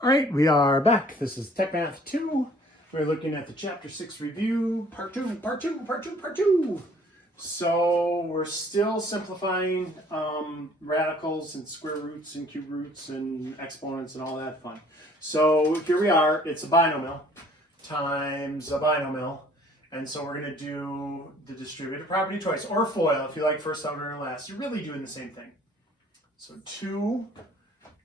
All right, we are back. This is Techmath2. We're looking at the Chapter 6 review, part 2. So we're still simplifying radicals and square roots and cube roots and exponents and all that fun. So here we are. It's a binomial times a binomial. And so we're going to do the distributive property twice, or FOIL if you like first order and last. You're really doing the same thing. So 2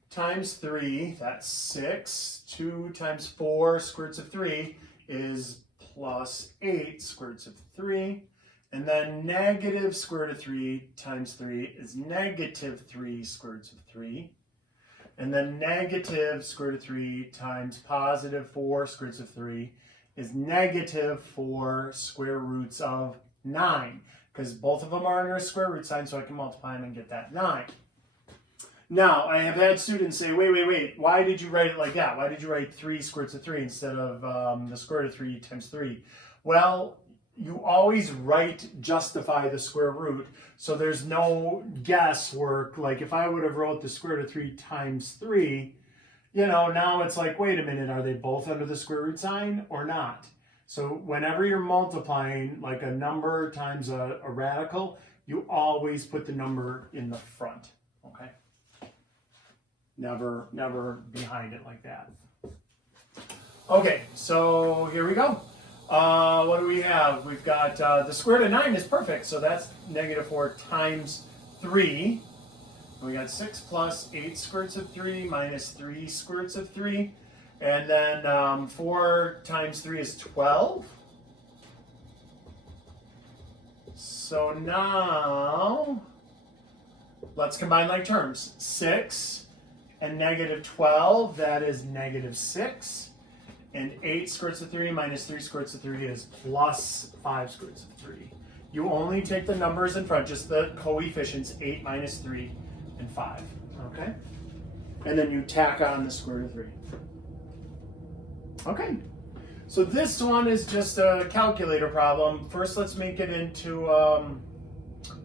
times 3, that's 6. 2 times 4 square roots of 3 is plus 8 square roots of 3. And then negative square root of 3 times 3 is negative 3 square roots of 3. And then negative square root of 3 times positive 4 square roots of 3 is negative 4 square roots of 9. Because both of them are under a square root sign, so I can multiply them and get that 9. Now, I have had students say, wait, why did you write it like that? Why did you write 3 square roots of 3 instead of the square root of 3 times 3? Well, you always justify the square root, so there's no guesswork. Like if I would have wrote the square root of 3 times 3, now it's like, wait a minute, are they both under the square root sign or not? So whenever you're multiplying like a number times a radical, you always put the number in the front, okay? Never behind it like that. Okay, so here we go. What do we have? We've got the square root of 9 is perfect, so that's negative 4 times 3. And we got 6 plus 8 square roots of 3 minus 3 square roots of 3. And then 4 times 3 is 12. So now, let's combine like terms. 6 and negative 12, that is negative 6. And 8 square roots of 3 minus 3 square roots of 3 is plus 5 square roots of 3. You only take the numbers in front, just the coefficients, 8 minus 3 and 5, okay? And then you tack on the square root of 3. Okay, so this one is just a calculator problem. First, let's make it into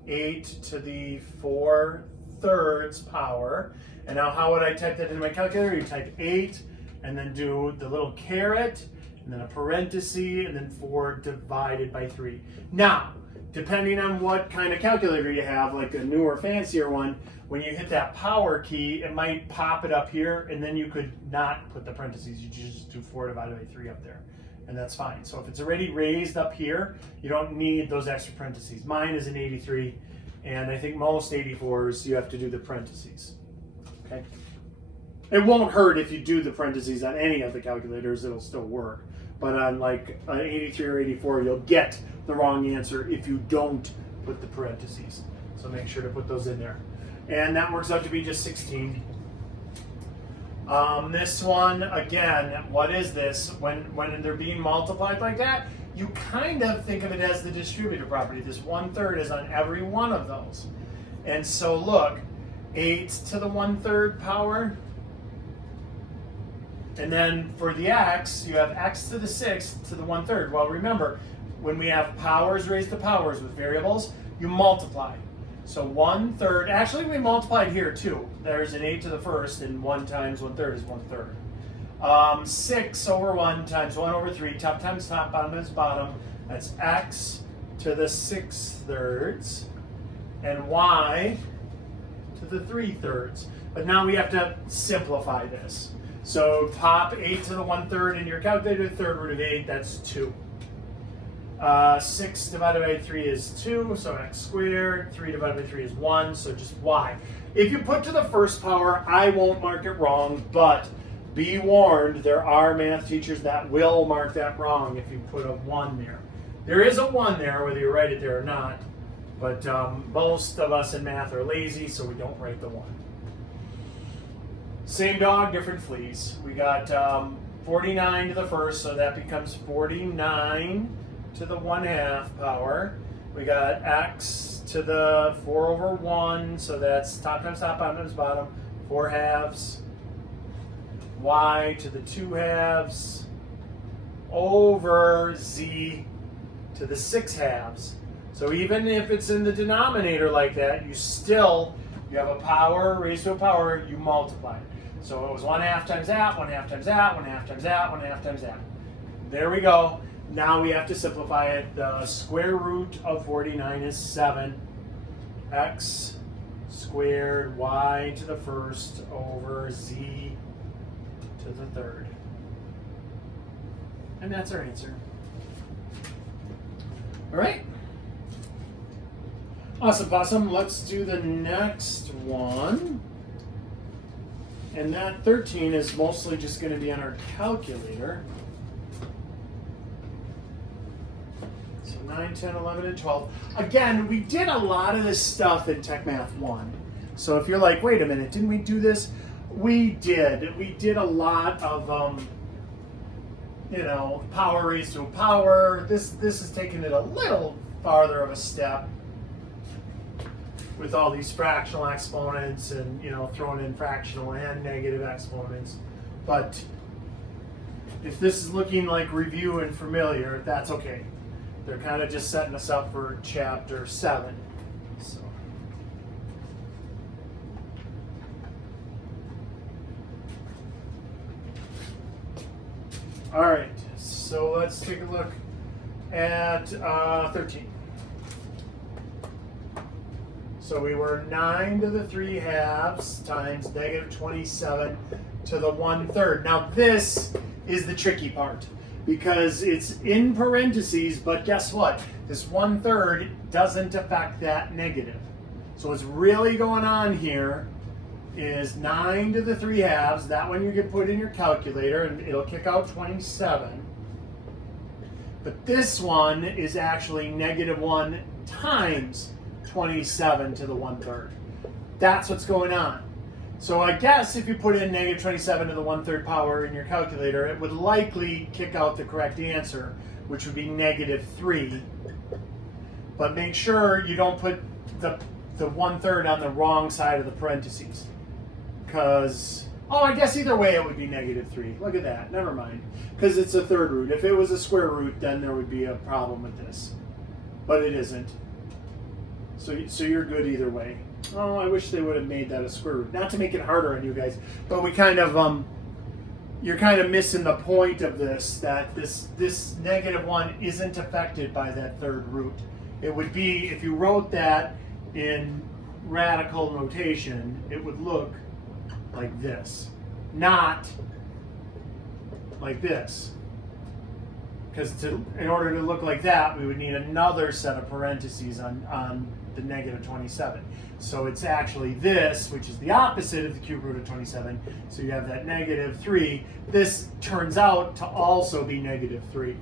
8 to the 4/3 power. And now how would I type that into my calculator? You type 8, and then do the little caret, and then a parenthesis, and then 4 divided by 3. Now, depending on what kind of calculator you have, like a newer, fancier one, when you hit that power key, it might pop it up here, and then you could not put the parentheses. You just do 4 divided by 3 up there, and that's fine. So if it's already raised up here, you don't need those extra parentheses. Mine is an 83, and I think most 84s, you have to do the parentheses. Okay. It won't hurt if you do the parentheses on any of the calculators, it'll still work. But on like an 83 or 84, you'll get the wrong answer if you don't put the parentheses. So make sure to put those in there. And that works out to be just 16. This one, again, what is this? When they're being multiplied like that, you kind of think of it as the distributive property. This 1/3 is on every one of those. And so look, 8 to the 1/3 power. And then for the x, you have x to the 6th to the 1/3. Well, remember, when we have powers raised to powers with variables, you multiply. So 1/3, actually we multiplied here too. There's an 8 to the 1st, and 1 times 1/3 is 1/3. 6 over 1 times 1 over 3, top times top, bottom times bottom. That's x to the 6/3, and y to the 3/3. But now we have to simplify this. So pop 8 to the 1/3 in your calculator, 3rd root of 8, that's 2. 6 divided by 3 is 2, so x squared. 3 divided by 3 is 1, so just y. If you put to the first power, I won't mark it wrong, but be warned, there are math teachers that will mark that wrong if you put a 1 there. There is a 1 there, whether you write it there or not, but most of us in math are lazy, so we don't write the 1. Same dog, different fleas. We got 49 to the 1st, so that becomes 49 to the 1/2 power. We got x to the 4 over 1, so that's top times top, bottom times bottom, 4/2. Y to the 2/2 over z to the 6/2. So even if it's in the denominator like that, you have a power raised to a power, you multiply it. So it was 1/2 times that, 1/2 times that, 1/2 times that, 1/2 times that. There we go. Now we have to simplify it. The square root of 49 is 7. X squared y to the first over z to the third. And that's our answer. All right. Awesome, possum. Let's do the next one. And that 13 is mostly just going to be on our calculator. So 9, 10, 11, and 12. Again, we did a lot of this stuff in Techmath2. So if you're like, wait a minute, didn't we do this? We did. We did a lot of, power raised to a power. This is taking it a little farther of a step with all these fractional exponents and, throwing in fractional and negative exponents. But if this is looking like review and familiar, that's okay. They're kind of just setting us up for chapter 7. So. All right, so let's take a look at 13. So we were 9 to the 3/2 times negative 27 to the 1/3. Now this is the tricky part because it's in parentheses, but guess what? This 1/3 doesn't affect that negative. So what's really going on here is 9 to the 3/2. That one you can put in your calculator and it'll kick out 27. But this one is actually -1 times 27 to the 1/3. That's what's going on. So I guess if you put in -27 to the 1/3 power in your calculator, it would likely kick out the correct answer, which would be -3. But make sure you don't put the 1/3 on the wrong side of the parentheses. Because, I guess either way it would be -3. Look at that, never mind. Because it's a third root. If it was a square root, then there would be a problem with this. But it isn't. So you're good either way. Oh, I wish they would have made that a square root. Not to make it harder on you guys, but we kind of, you're kind of missing the point of this, that this -1 isn't affected by that third root. It would be, if you wrote that in radical notation, it would look like this, not like this. Because in order to look like that, we would need another set of parentheses on the -27. So it's actually this, which is the opposite of the cube root of 27. So you have that -3. This turns out to also be -3.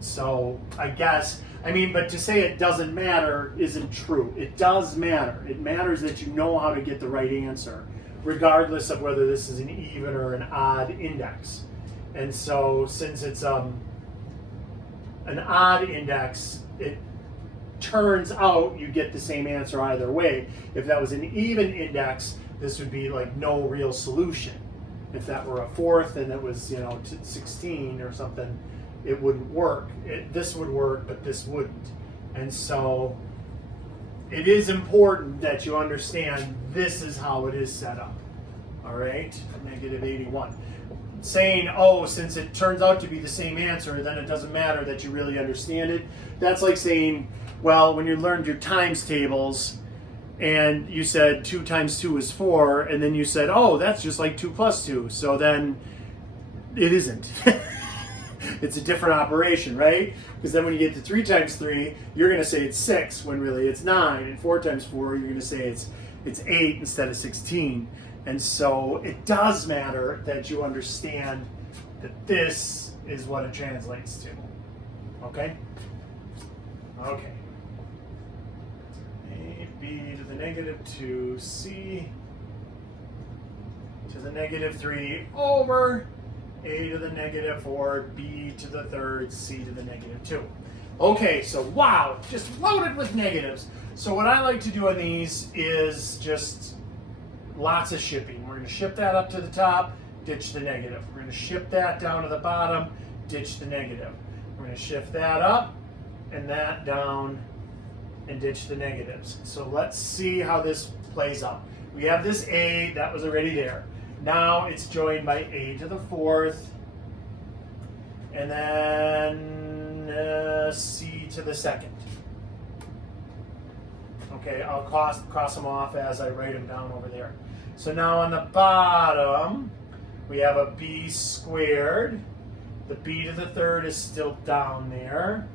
So I guess, but to say it doesn't matter isn't true. It does matter. It matters that you know how to get the right answer, regardless of whether this is an even or an odd index. And so since it's an odd index, it turns out you get the same answer either way. If that was an even index, this would be like no real solution. If that were a fourth and it was 16 or something, it wouldn't work. This would work, but this wouldn't. And so it is important that you understand this is how it is set up. All right, -81. Saying, since it turns out to be the same answer, then it doesn't matter that you really understand it. That's like saying, well, when you learned your times tables and you said 2 times 2 is 4, and then you said, that's just like 2 plus 2. So then it isn't. It's a different operation, right? Because then when you get to 3 times 3, you're going to say it's 6 when really it's 9. And 4 times 4, you're going to say it's 8 instead of 16. And so it does matter that you understand that this is what it translates to. Okay? Okay. A, B to the -2, C to the -3 over A to the -4, B to the third, C to the -2. Okay, so wow, just loaded with negatives. So what I like to do on these is just lots of shipping. We're going to ship that up to the top, ditch the negative. We're going to ship that down to the bottom, ditch the negative. We're going to shift that up and that down and ditch the negatives. So let's see how this plays out. We have this A, that was already there. Now it's joined by a to the fourth, and then c to the second. Okay, I'll cross them off as I write them down over there. So now on the bottom, we have a b squared. The b to the third is still down there.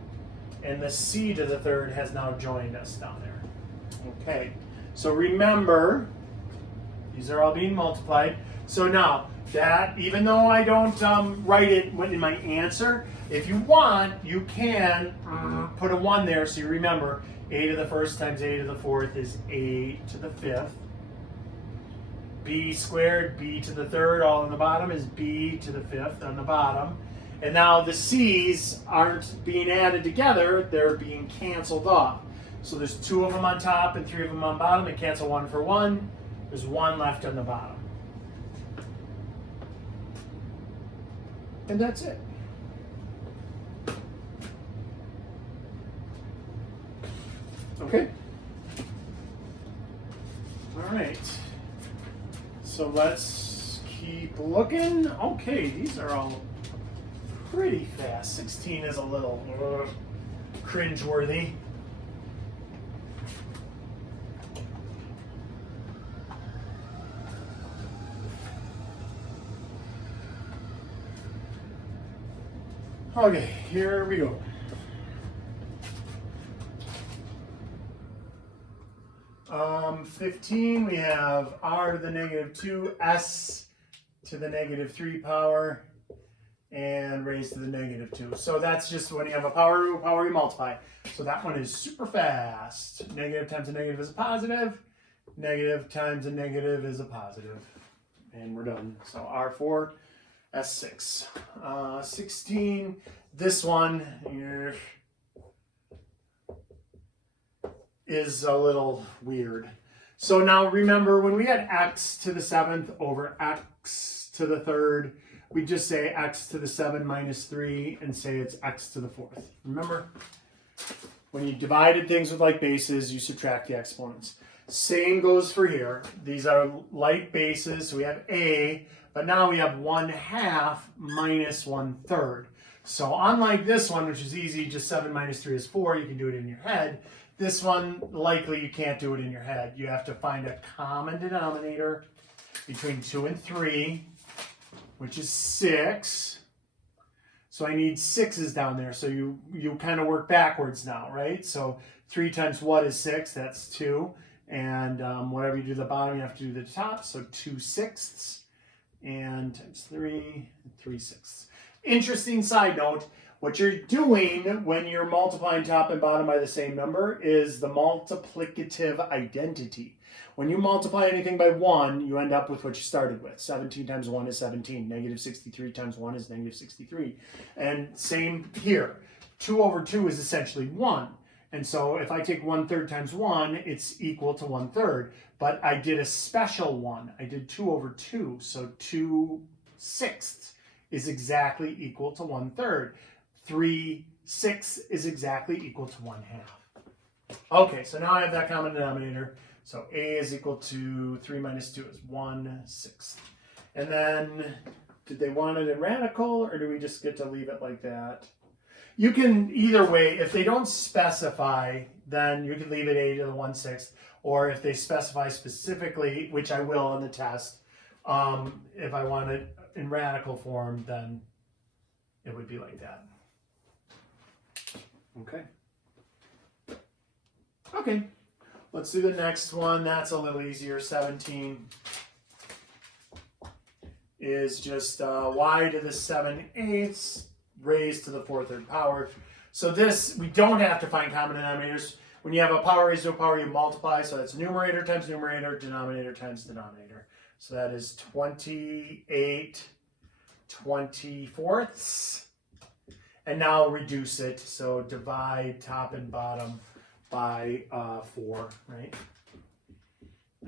And the c to the third has now joined us down there. Okay, so remember, these are all being multiplied. So now, that, even though I don't write it in my answer, if you want, you can put a 1 there so you remember a to the first times a to the fourth is a to the fifth. B squared, b to the third, all on the bottom is b to the fifth on the bottom. And now the c's aren't being added together, they're being canceled off. So there's 2 of them on top and 3 of them on bottom, and cancel 1 for 1. There's 1 left on the bottom. And that's it. Okay. All right. So let's keep looking. Okay, these are all pretty fast. 16 is a little cringeworthy. Okay, here we go. Um, 15, we have r to the negative 2, s to the negative 3 power, and raised to the negative 2. So that's just when you have a power you multiply. So that one is super fast. Negative times a negative is a positive. Negative times a negative is a positive. And we're done. So R4, S6. 16, this one here is a little weird. So now remember, when we had x to the 7th over x to the 3rd, we just say x to the 7 minus 3 and say it's x to the 4th. Remember? When you divided things with like bases, you subtract the exponents. Same goes for here. These are like bases, so we have a, but now we have 1/2 minus 1/3. So unlike this one, which is easy, just 7 minus 3 is 4, you can do it in your head. This one, likely you can't do it in your head. You have to find a common denominator between 2 and 3, which is 6. So I need 6's down there. So you kind of work backwards now, right? So 3 times what is 6? That's 2. And whatever you do to the bottom, you have to do the top. So 2/6 and times 3, 3/6. Interesting side note. What you're doing when you're multiplying top and bottom by the same number is the multiplicative identity. When you multiply anything by 1, you end up with what you started with. 17 times 1 is 17. Negative 63 times 1 is negative 63. And same here. 2 over 2 is essentially 1. And so if I take 1/3 times 1, it's equal to 1/3. But I did a special one. I did 2 over 2. So 2/6 is exactly equal to 1/3. 3/6 is exactly equal to 1/2. Okay, so now I have that common denominator. So a is equal to 3 minus 2 is 1/6. And then, did they want it in radical, or do we just get to leave it like that? You can, either way, if they don't specify, then you can leave it a to the 1/6. Or if they specify specifically, which I will on the test, if I want it in radical form, then it would be like that. Okay. Okay. Let's do the next one. That's a little easier. 17 is just y to the 7/8 raised to the 4/3 power. So this, we don't have to find common denominators. When you have a power raised to a power, you multiply. So that's numerator times numerator, denominator times denominator. So that is 28 24ths. And now reduce it. So divide top and bottom by 4, right?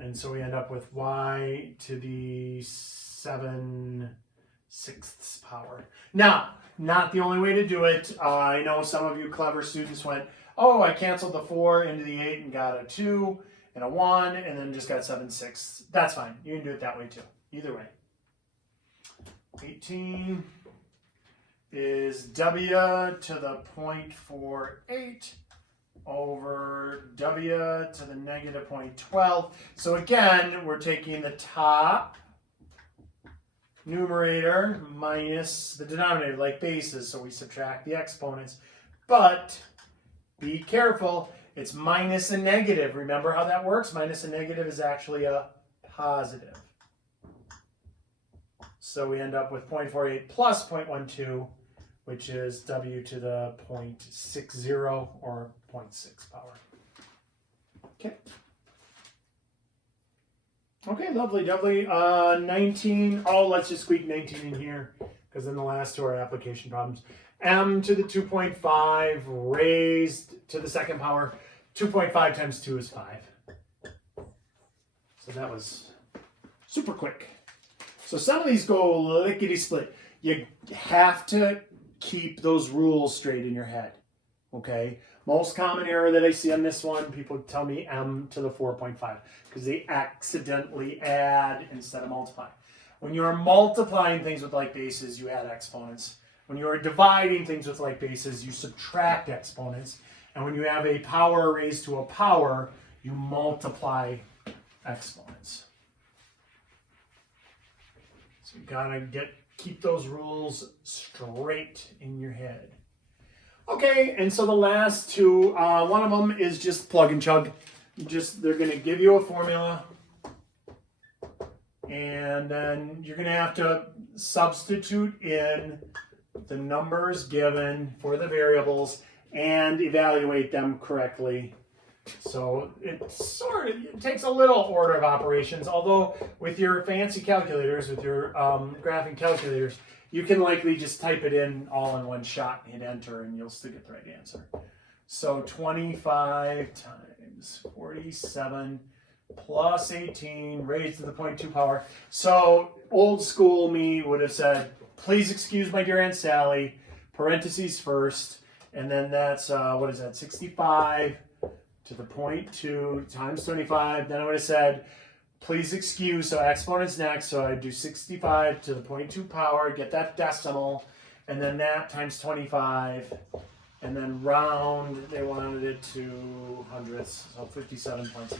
And so we end up with y to the 7/6 power. Now, not the only way to do it. I know some of you clever students went, oh, I canceled the 4 into the 8 and got a 2 and a 1 and then just got 7/6. That's fine. You can do it that way too. Either way. 18 is w to the 0.48 over w to the negative 0.12. So again, we're taking the top numerator minus the denominator, like bases, so we subtract the exponents. But be careful, it's minus a negative. Remember how that works? Minus a negative is actually a positive. So we end up with 0.48 plus 0.12, which is w to the 0.60 or 0.6 power. Okay. Okay, lovely, lovely. 19, oh, let's just squeak 19 in here, because then the last two are application problems. M to the 2.5 raised to the second power. 2.5 times 2 is 5. So that was super quick. So some of these go lickety-split. You have to keep those rules straight in your head, okay? Most common error that I see on this one, people tell me m to the 4.5 because they accidentally add instead of multiply. When you are multiplying things with like bases, you add exponents. When you are dividing things with like bases, you subtract exponents. And when you have a power raised to a power, you multiply exponents. So you gotta keep those rules straight in your head. Okay, and so the last two, one of them is just plug and chug. They're gonna give you a formula, and then you're gonna have to substitute in the numbers given for the variables and evaluate them correctly. So it takes a little order of operations, although with your fancy calculators, with your graphing calculators, you can likely just type it in all in one shot and hit enter and you'll still get the right answer. So 25 times 47 plus 18 raised to the 0.2 power. So old school me would have said, please excuse my dear Aunt Sally, parentheses first, and then that's, what is that, 65 to the 0.2 times 25. Then I would have said, please excuse, so exponents next, so I do 65 to the 0.2 power, get that decimal, and then that times 25, and then round, they wanted it to hundredths, so 57.65.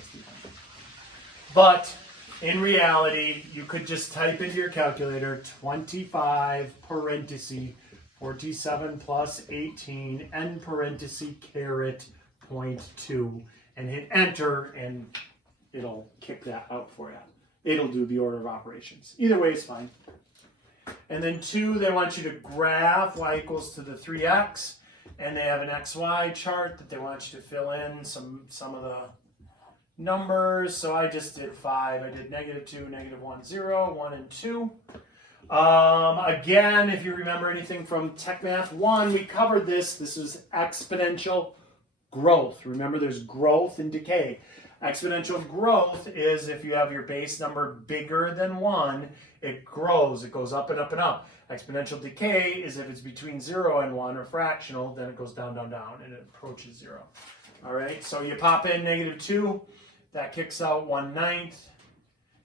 But in reality, you could just type into your calculator 25 parenthesis 47 plus 18 end parenthesis caret 0.2 and hit enter and it'll kick that out for you. It'll do the order of operations. Either way is fine. And then 2, they want you to graph y equals to the 3x, and they have an xy chart that they want you to fill in some of the numbers. So I just did 5. I did -2, -1, 0, 1, and 2. Again, if you remember anything from Techmath2, we covered this. This is exponential growth. Remember, there's growth and decay. Exponential growth is if you have your base number bigger than 1, it grows. It goes up and up and up. Exponential decay is if it's between 0 and 1 or fractional, then it goes down, down, down, and it approaches 0. All right, so you pop in -2, that kicks out 1/9.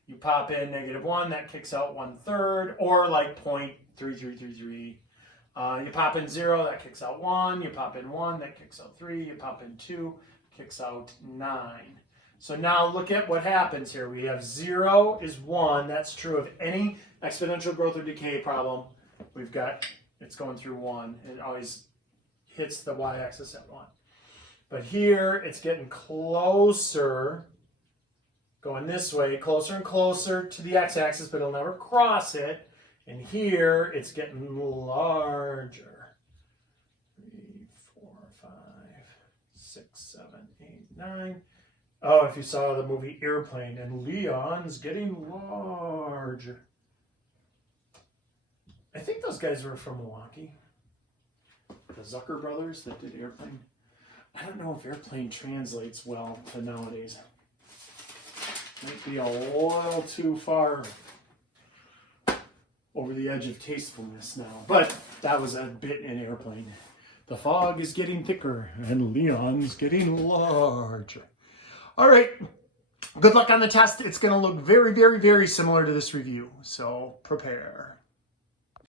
You pop in -1, that kicks out 1/3, or like 0.3333. You pop in 0, that kicks out 1. You pop in 1, that kicks out 3. You pop in 2, kicks out 9. So now look at what happens here. We have 0 is 1. That's true of any exponential growth or decay problem. We've got, it's going through 1. It always hits the y-axis at 1. But here, it's getting closer, going this way, closer and closer to the x-axis, but it'll never cross it. And here, it's getting larger. 3, 4, 5, 6, 7, 8, 9. Oh, if you saw the movie Airplane, and Leon's getting larger. I think those guys were from Milwaukee. The Zucker brothers that did Airplane. I don't know if Airplane translates well to nowadays. Might be a little too far over the edge of tastefulness now. But that was a bit in Airplane. The fog is getting thicker and Leon's getting larger. All right. Good luck on the test. It's going to look very, very, very similar to this review. So prepare.